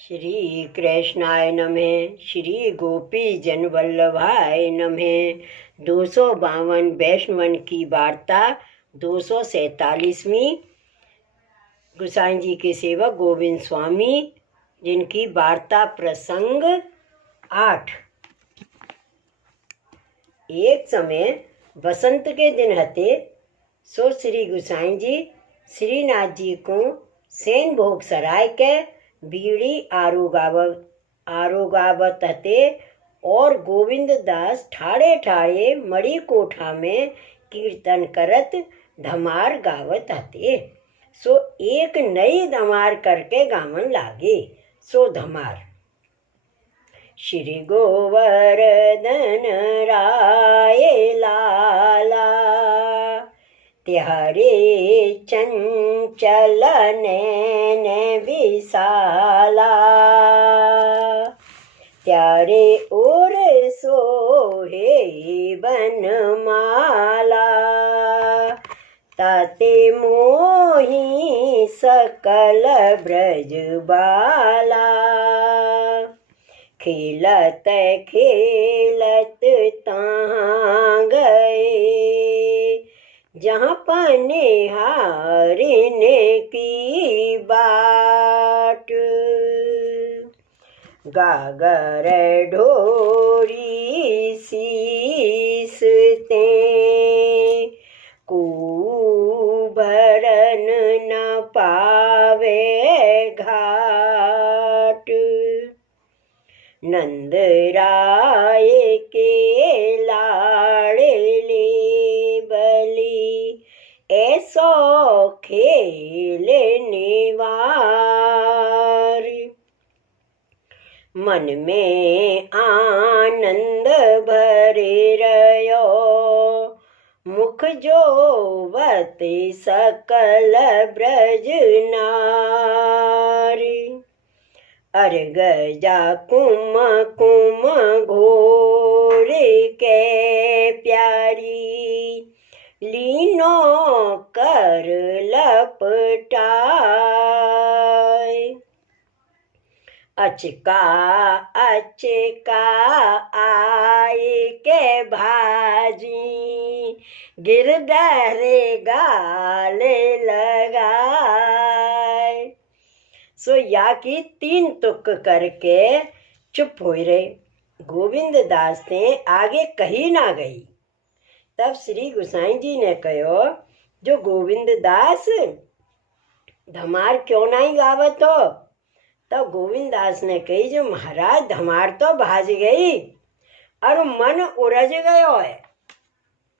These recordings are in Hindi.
श्री कृष्णाय नमः। श्री गोपी जन वल्लभाय नमः। 252 वैष्णवन की वार्ता 247वीं। गुसाई जी के सेवक गोविंद स्वामी, जिनकी वार्ता प्रसंग 8। एक समय बसंत के दिन हते, सो श्री गुसाई जी श्रीनाथ जी को सेन भोग सराय के बीड़ी आरोगावत हते और गोविंद दास ठाड़े ठाड़े मड़ी कोठा में कीर्तन करत धमार गावत हते। सो एक नई धमार करके गावन लागे। सो धमार श्री गोवर्धन राय लाला, त्यारे चंचल नैन विशाला, त्यारे ओर सोहे बनमाला, ताते मोही सकल ब्रज बाला, खेलत खेलत तहाँ गए, जहाँ पनिहारिन की बाट, गागर ढोरी शीस ते, कुभरन न पावे घाट, नंद राय के लाड़ले बली, ऐसो खेल निवार, मन में आनंद भरे रयो, मुख जोवत सकल ब्रज नारी, अर्ग जा कुम कुम घोर के प्यारी, लीनो कर लपटाय, अचका अचका आए के भाजी, गिरधरे गाले लगाए। सो या की 3 तुक करके चुप हो रहे। गोविंद दास ने आगे कही ना गई। तब श्री गुसाई जी ने कहो, जो गोविंद दास धमार क्यों नहीं गावत हो? तब गोविंद दास ने कही, जो महाराज धमार तो भाज गई और मन उरझ गयो है,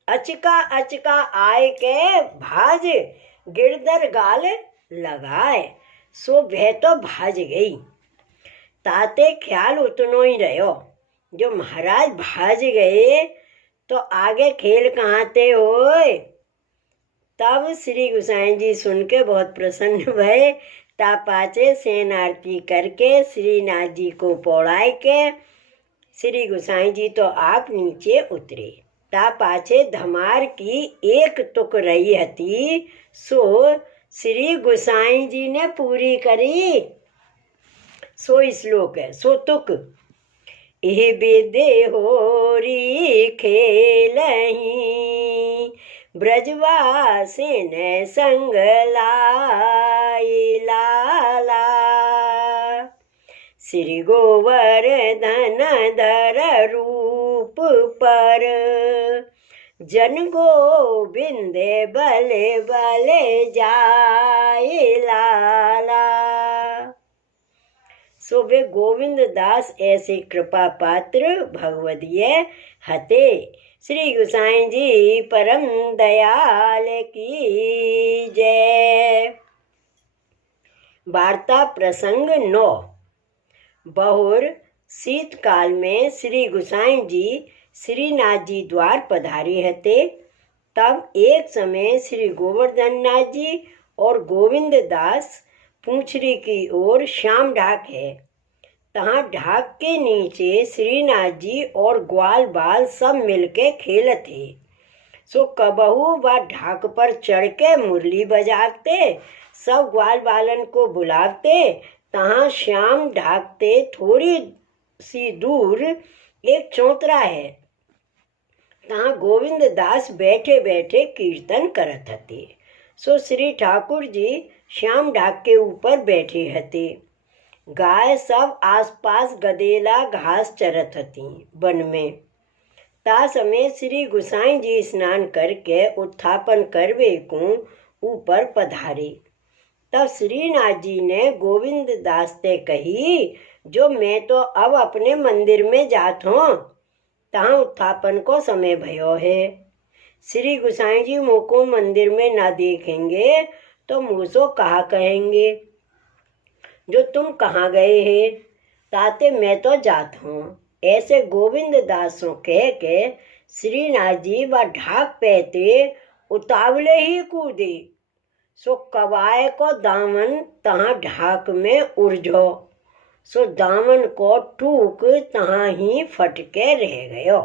अचका अचका आए के भाज गिरधर गाल लगाए, सो वह तो भाज गई। ताते ख्याल उतनो ही रहो, जो महाराज भाज गए तो आगे खेल कहाँ ते होए। तब श्री गुसाई जी सुन के बहुत प्रसन्न भये। ता पाचे सेन आरती करके श्रीनाथ जी को पौड़ाए के श्री गुसाई जी तो आप नीचे उतरे। ता पाचे धमार की एक तुक रही हती, सो श्री गुसाई जी ने पूरी करी। सो श्लोक है, सो तुक एह बेदे होरी खेलही, ब्रजवासिन संग लाई लाला, श्री गोवर्धन धर रूप पर, जन गोविंद बले बले जाए लाला। सो वे गोविंद दास ऐसे कृपा पात्र भगवदीय हते। श्री गुसाई जी परम दयाल की जय। वार्ता प्रसंग 9। बहुर शीतकाल में श्री गुसाई जी श्रीनाथ जी द्वार पधारे हते। तब एक समय श्री गोवर्धन नाथ जी और गोविंद दास पूंछरी की ओर श्याम ढाक है। तहाँ ढाक के नीचे श्रीनाथ जी और ग्वाल बाल सब मिलके खेलते। सो कबहू व ढाक पर चढ़ के मुरली बजाते, सब ग्वाल बालन को बुलाते, तहाँ श्याम ढाकते थोड़ी सी दूर एक चौतरा है। तहाँ गोविंद दास बैठे बैठे कीर्तन करत हते। सो श्री ठाकुर जी श्याम ढाक के ऊपर बैठे हते। गाय सब आसपास गदेला घास चरत हती वन में। ता समय श्री गुसाई जी स्नान करके उत्थापन करवे को ऊपर पधारे। तब श्रीनाथ जी ने गोविंद दास ते कही, जो मैं तो अब अपने मंदिर में जात हूँ, तहाँ उत्थापन को समय भयो है। श्री गुसाई जी मोको मंदिर में ना देखेंगे तो मुझो कहा कहेंगे, जो तुम कहाँ गए हे? ताते मैं तो जात हूँ। ऐसे गोविंद दासों कह के श्रीनाथ जी व ढाक पहते उतावले ही कूदे। सो कवाए को दामन तहाँ ढाक में उलझो। सो दामन को टूक तहाँ ही फटके रह गयो।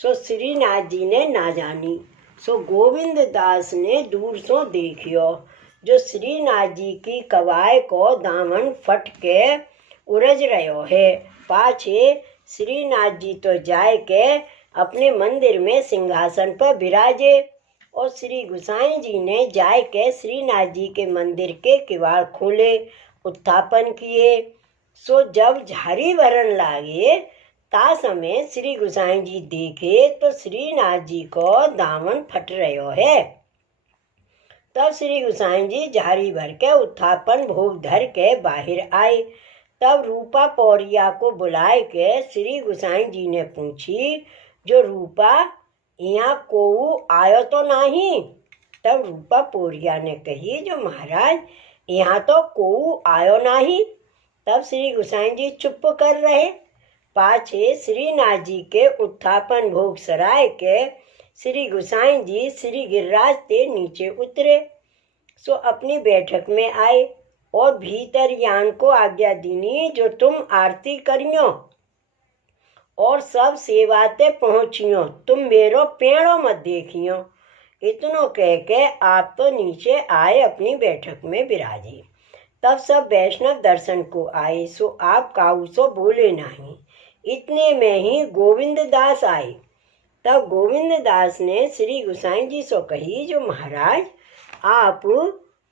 सो श्रीनाथ जी ने ना जानी। सो गोविंद दास ने दूर सो देखियो, जो श्रीनाथ जी की कवाए को दामन फट के उलझ रहो है। पाछे श्रीनाथ जी तो जाए के अपने मंदिर में सिंहासन पर विराजे, और श्री गुसाई जी ने जाए के श्रीनाथ जी के मंदिर के किवाड़ खोले, उत्थापन किए। सो जब झारी भरन लागे ता समय श्री गुसाई जी देखे तो श्रीनाथ जी को दामन फट रहो है। तब श्री गुसाई जी झारी भर के उत्थापन भोग धर के बाहर आए। तब रूपा पौरिया को बुलाए के श्री गुसाई जी ने पूछी, जो रूपा यहाँ कोऊ आयो तो नहीं? तब रूपा पौरिया ने कही, जो महाराज यहाँ तो कोऊ आयो नहीं। तब श्री गुसाई जी चुप कर रहे। पाछे श्रीनाथ जी के उत्थापन भोग सराय के श्री गुसाई जी श्री गिरिराज ते नीचे उतरे। सो अपनी बैठक में आए और भीतर यान को आज्ञा दीनी, जो तुम आरती करियो और सब सेवाते पहुँचियो, तुम मेरो पेड़ो मत देखियो। इतनो कह के आप तो नीचे आए अपनी बैठक में विराजे। तब सब वैष्णव दर्शन को आए। सो आप काऊ सो बोले नहीं। इतने में ही गोविंद दास आए। तब गोविंद दास ने श्री गुसाई जी सो कही, जो महाराज आप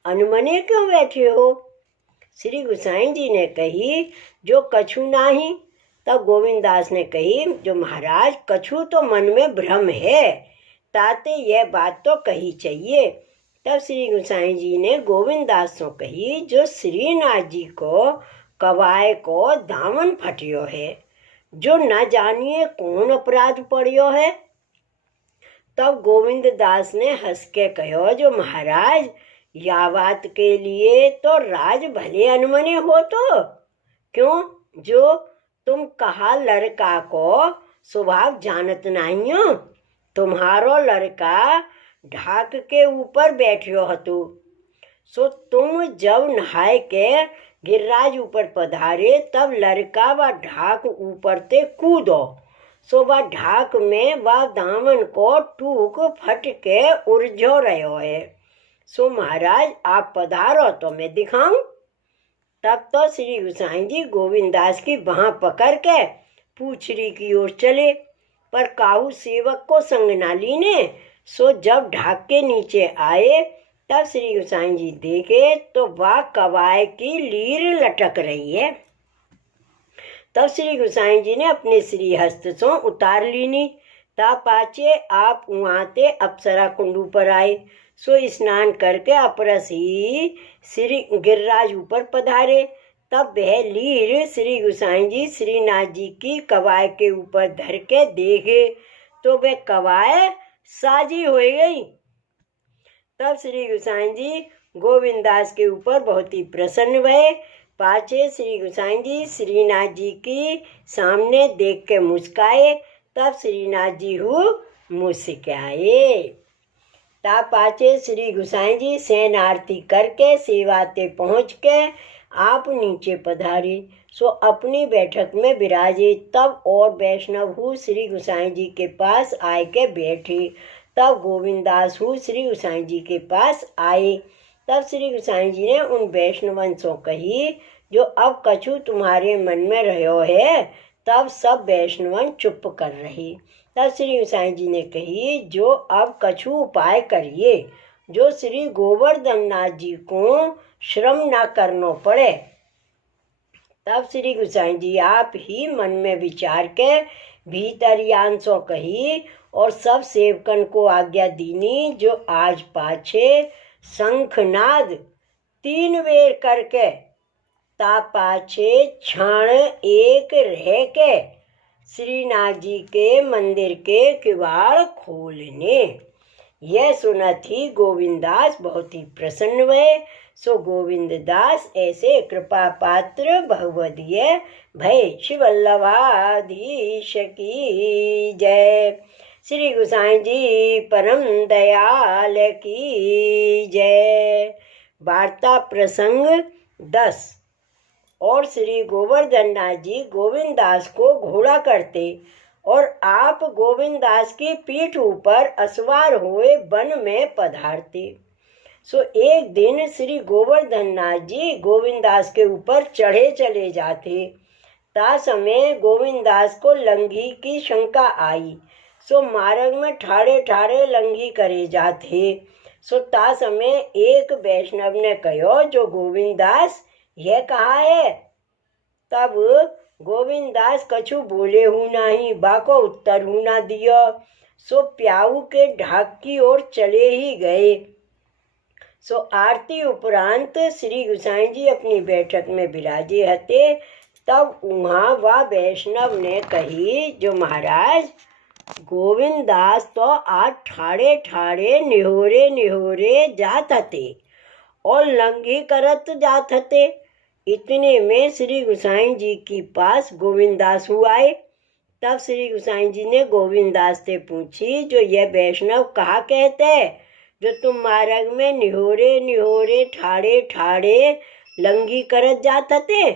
अनमने क्यों बैठे हो? श्री गुसाई जी ने कही, जो कछु नाही। तब गोविंद दास ने कही, जो महाराज कछु तो मन में भ्रम है, ताते यह बात तो कही चाहिए। तब श्री गुसाई जी ने गोविंद दास से कही, जो श्रीनाथ जी को कवाए को दामन फटियो है, जो न जानिए कौन अपराध पड़ियो है। तब गोविंद दास ने हंस के कहो, जो महाराज या बात के लिए तो राज भले अनमने हो तो क्यों, जो तुम कहा लड़का को स्वभाव जानत नहीं हो। तुम्हारो लड़का ढाक के ऊपर बैठियो हतो। सो तुम जब नहाय के गिरिराज ऊपर पधारे, तब लड़का व ढाक ऊपर ते कूदो। सो वह ढाक में वह दामन को टूक फट के उलझो रहो है। सो महाराज आप पधारो तो मैं दिखाऊं। तब तो श्री गुसाई जी गोविंद दास की बाह पकड़ के पूछरी की ओर चले, पर काहू सेवक को संग ना लीने। सो जब ढाक के नीचे आए, तब श्री गुसाई जी देखे तो वह कवाए की लीर लटक रही है। तब श्री गुसाई जी ने अपने श्री हस्त से उतार लीनी। ता पाचे आप वहांते अप्सरा कुंडू पर आए। सो स्नान करके अपरस ही श्री गिरिराज ऊपर पधारे। तब वह लीर श्री गुसाई जी श्रीनाथ जी की कवाए के ऊपर धर के देखे तो वह कवाए साजी हो गई। तब श्री गुसाई जी गोविंद दास के ऊपर बहुत ही प्रसन्न हुए। पाछे श्री गुसाई जी श्रीनाथ जी की सामने देख के मुस्काए। तब श्रीनाथ जी मुस्काए। तब पाछे श्री गुसाई जी सेन आरती करके सेवाते पहुँच के आप नीचे पधारे। सो अपनी बैठक में विराजे। तब और वैष्णव श्री गुसाई जी के पास आए के बैठे। तब गोविंद दास श्री गुसाई जी के पास आए। तब श्री गुसाई जी ने उन वैष्णवन से कही, जो अब कछु तुम्हारे मन में रहो है। तब सब वैष्णवन चुप कर रही। तब श्री गोसाई जी ने कही, जो अब कछु उपाय करिए, जो श्री गोवर्धन नाथ जी को श्रम ना करना पड़े। तब श्री गोसाई जी आप ही मन में विचार के भीतर यान सो कही और सब सेवकन को आज्ञा दीनी, जो आज पाछे शंखनाद 3 बेर करके ता पाछे क्षण एक रह के श्रीनाथ जी के मंदिर के किवाड़ खोलने। यह सुनत ही गोविंदास बहुत ही प्रसन्न हुए। सो गोविंददास ऐसे कृपा पात्र भगवदीय भय। श्री वल्लभाधीश की जय। श्री गोसाई जी परम दयाल की जय। वार्ता प्रसंग 10। और श्री गोवर्धन नाथ जी गोविंदास को घोड़ा करते और आप गोविंदास की पीठ ऊपर असवार हुए वन में पधारते। सो एक दिन श्री गोवर्धन नाथ जी गोविंदास के ऊपर चढ़े चले जाते। ता समय गोविंदास को लंघी की शंका आई। सो मार्ग में ठाड़े ठाड़े लंघी करे जाते। सो ता समय एक वैष्णव ने कहो, जो गोविंदास यह कहा है। तब गोविंदास कछु बोले हूँ नहीं, बाको उत्तर हूँ ना दियो। सो प्याऊ के ढाक की ओर चले ही गए। सो आरती उपरांत श्री गोसाई जी अपनी बैठक में विराजे हते। तब वहाँ वह वैष्णव ने कही, जो महाराज गोविंदास तो आज ठाड़े ठाड़े निहोरे निहोरे जात हते और लंघी करत जात हते। इतने में श्री गोसाई जी के पास गोविंदास हुआ आए। तब श्री गोसाई जी ने गोविंदास से पूछी, जो यह वैष्णव कहा कहते, जो तुम मार्ग में निहोरे निहोरे ठाड़े ठाड़े लंघी करत जात हते।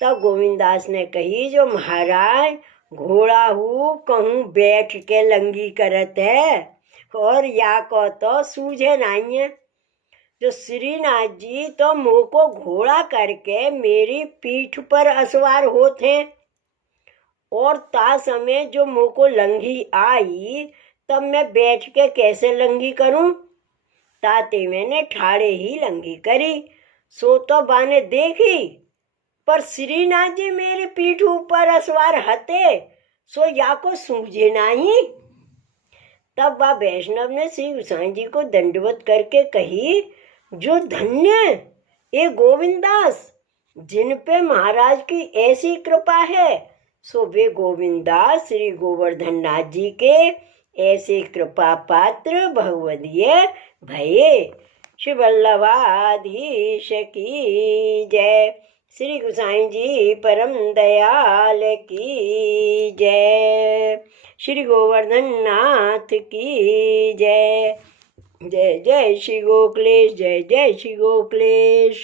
तब गोविंदास ने कही, जो महाराज घोड़ा हूँ कहूँ बैठ के लंघी करत है और या को तो सूझे नहीं है। जो श्रीनाथ जी तो मुँह को घोड़ा करके मेरी पीठ पर असवार होते हैं और ता समय जो मुँह को लंघी आई, तब मैं बैठ के कैसे लंघी करूं। ताते मैंने ठाड़े ही लंघी करी। सो तो बाने देखी, पर श्रीनाथ जी मेरी पीठ ऊपर असवार हते, सो या को सूझे नहीं। तब वह वैष्णव ने श्री गोसाई जी को दंडवत करके कही, जो धन्य ये गोविंदास, जिन पे महाराज की ऐसी कृपा है। सो वे गोविंदास श्री गोवर्धन नाथ जी के ऐसे कृपा पात्र भगवदीय भये। श्री वल्लभाधीश की जय। श्री गोसाई जी परम दयाल की जय। श्री गोवर्धन नाथ की जय। जय जय श्री गोखलेश, जय जय श्री गोखलेश।